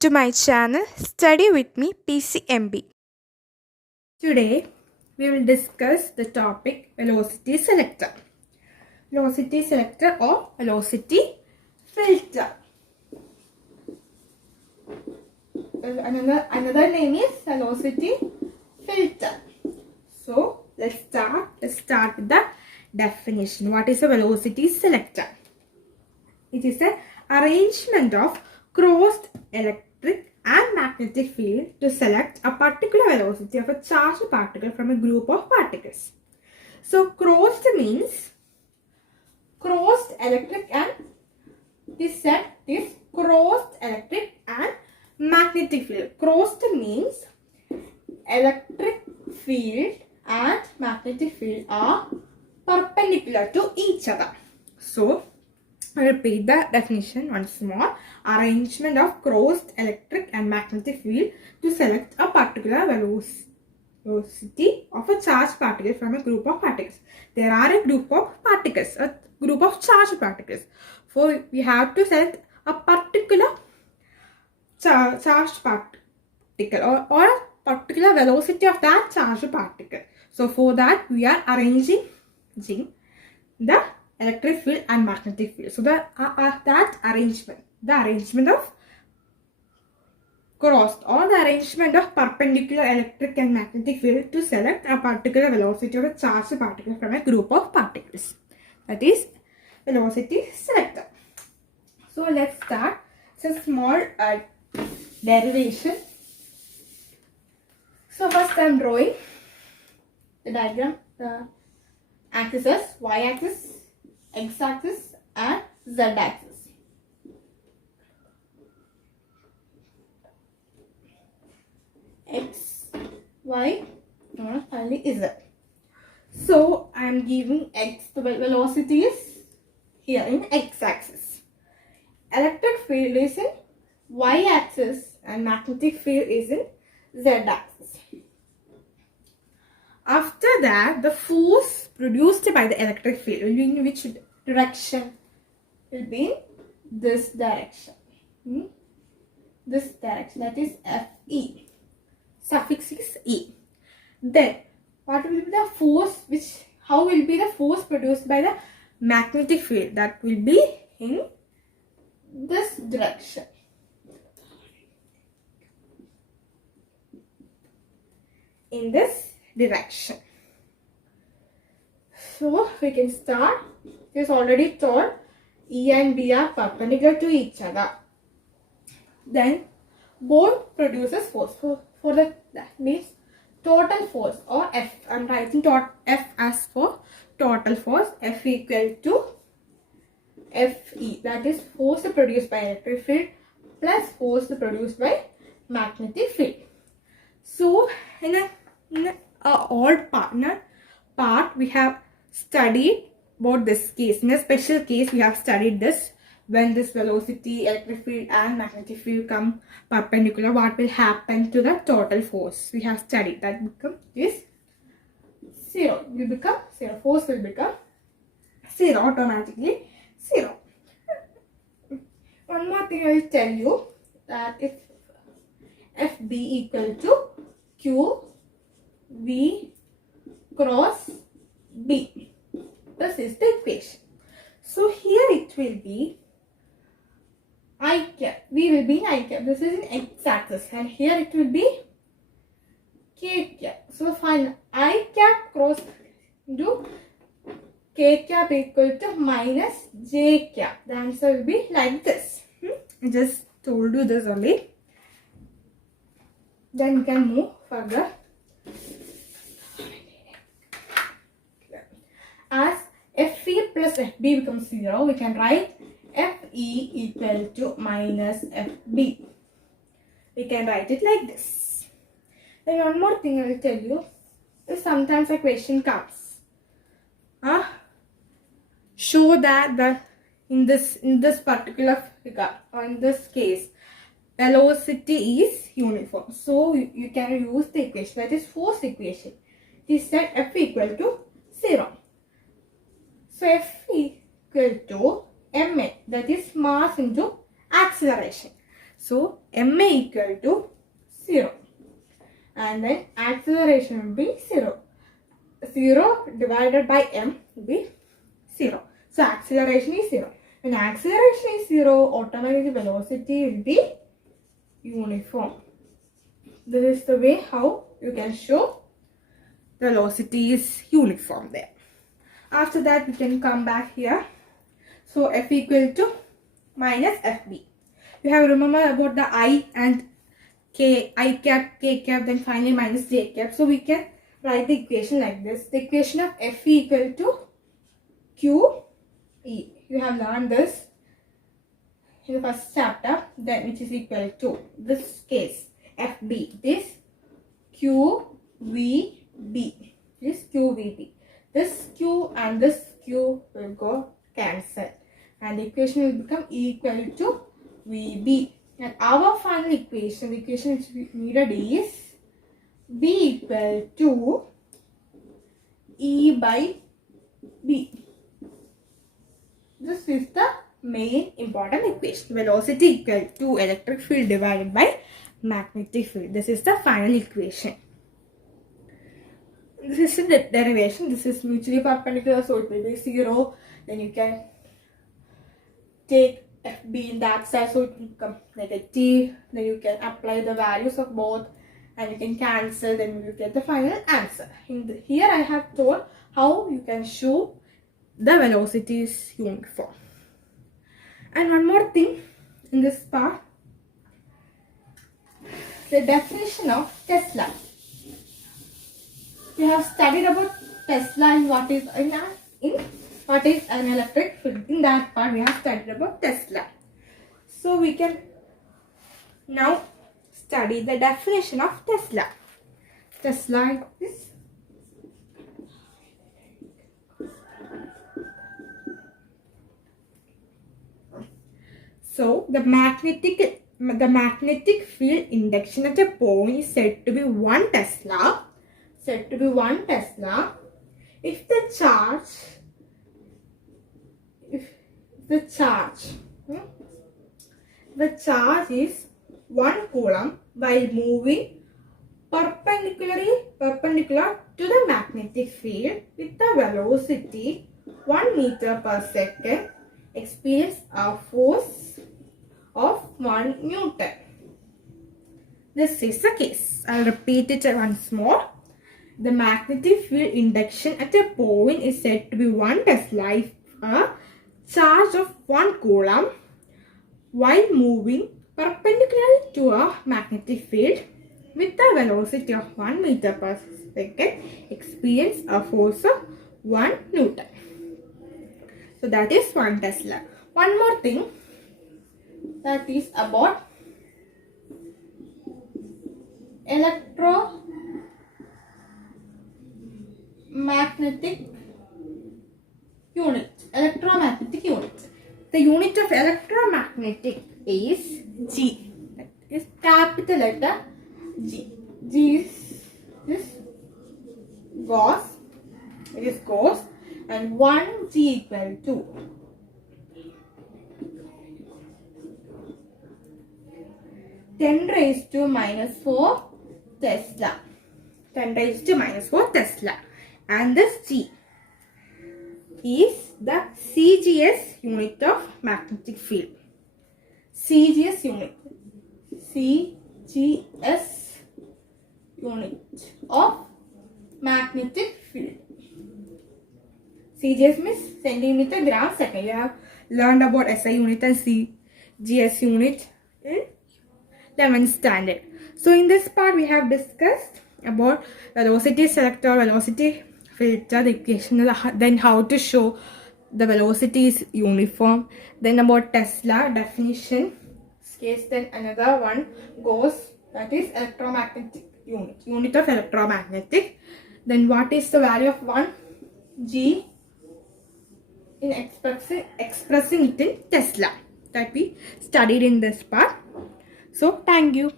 to my channel Study with me PCMB. Today we will discuss the topic velocity selector. Velocity selector or velocity filter. Another name is velocity filter. So let's start with the definition. What is a velocity selector? It is an arrangement of crossed electric and magnetic field to select a particular velocity of a charged particle from a group of particles. So crossed means crossed electric and this set is crossed electric and magnetic field. Crossed means electric field and magnetic field are perpendicular to each other. So I repeat the definition once more. Arrangement of crossed electric and magnetic field to select a particular velocity of a charged particle from a group of particles. There are a group of particles, a group of charged particles. So we have to select a particular charged particle or a particular velocity of that charged particle. So for that we are arranging the electric field and magnetic field. So the arrangement of crossed or the arrangement of perpendicular electric and magnetic field to select a particular velocity of a charged particle from a group of particles. That is velocity selector. So let's start. It's a small derivation. So first I am drawing the diagram, the axes, y-axis, x-axis and z-axis. X, Y, and finally Z. So I am giving x, the velocity is here in x-axis. Electric field is in y-axis and magnetic field is in z-axis. After that, the force produced by the electric field will be in which direction? Will be in this direction. This direction, that is Fe. Suffix is E. Then, what will be the force how will be the force produced by the magnetic field? That will be in this direction. In this direction. So we can start. It is already told E and B are perpendicular to each other. Then both produces force. For that means total force or F. I am writing F as for total force. F equal to Fe. That is force produced by electric field plus force produced by magnetic field. So in a old part we have studied about this case. In a special case we have studied this. When this velocity, electric field and magnetic field come perpendicular, what will happen to the total force? We have studied that is 0. Will become 0. Force will become 0, automatically 0. One more thing I will tell you, that if FB equal to Q V cross B. This is the equation. So here it will be I cap. V will be in I cap. This is in x-axis, and here it will be k cap. So find I cap cross into k cap equal to minus j cap. The answer will be like this. I just told you this only. Then you can move further. As Fe plus Fb becomes 0, we can write Fe equal to minus Fb. We can write it like this. Then one more thing I will tell you. If sometimes a question comes, show that in this particular figure or in this case, velocity is uniform. So you can use the equation, that is force equation. This said F equal to 0. So F equal to ma, that is mass into acceleration. So ma equal to 0. And then acceleration will be 0. 0 divided by m will be 0. So acceleration is 0. When acceleration is 0, automatically velocity will be uniform. This is the way how you can show the velocity is uniform there. After that, we can come back here. So F equal to minus FB. You have remember about the I and K, I cap, K cap, then finally minus J cap. So we can write the equation like this. The equation of F equal to Q E. You have learned this in the first chapter, then which is equal to this case FB. This QVB. This QVB. This Q and this Q will go cancel, and the equation will become equal to VB. And our final equation, the equation which we needed is B equal to E by B. This is the main important equation. Velocity equal to electric field divided by magnetic field. This is the final equation. This is the derivation. This is mutually perpendicular, so it will be 0. Then you can take FB in that side, so it will become negative. Then you can apply the values of both and you can cancel. Then you get the final answer. Here I have told how you can show the velocity is uniform. And one more thing in this part, the definition of Tesla. We have studied about Tesla and what is an electric field. In that part, we have studied about Tesla. So we can now study the definition of Tesla. Tesla is so the magnetic field induction at a point is said to be 1 Tesla. Said to be 1 Tesla if the charge is 1 coulomb while moving perpendicular to the magnetic field with the velocity 1 meter per second, experience a force of 1 Newton. This is the case. I'll repeat it once more. The magnetic field induction at a point is said to be 1 Tesla if a charge of 1 coulomb while moving perpendicularly to a magnetic field with the velocity of 1 meter per second experience a force of 1 Newton. So that is 1 Tesla. One more thing, that is about electromagnetic unit. The unit of electromagnetic is G. That is capital letter G. G is this Gauss. It is Gauss, and 1 G equal to 10 raised to minus 4 Tesla. 10 raised to minus 4 Tesla. And this G is the CGS unit of magnetic field. CGS unit. CGS unit of magnetic field. CGS means centimeter gram second. You have learned about SI unit and CGS unit in 11th standard. So in this part we have discussed about velocity selector, velocity filter, the equation, then how to show the velocity is uniform, then about Tesla definition case, then another one goes, that is electromagnetic unit of electromagnetic. Then what is the value of 1 G in expressing it in Tesla, that we studied in this part. So thank you.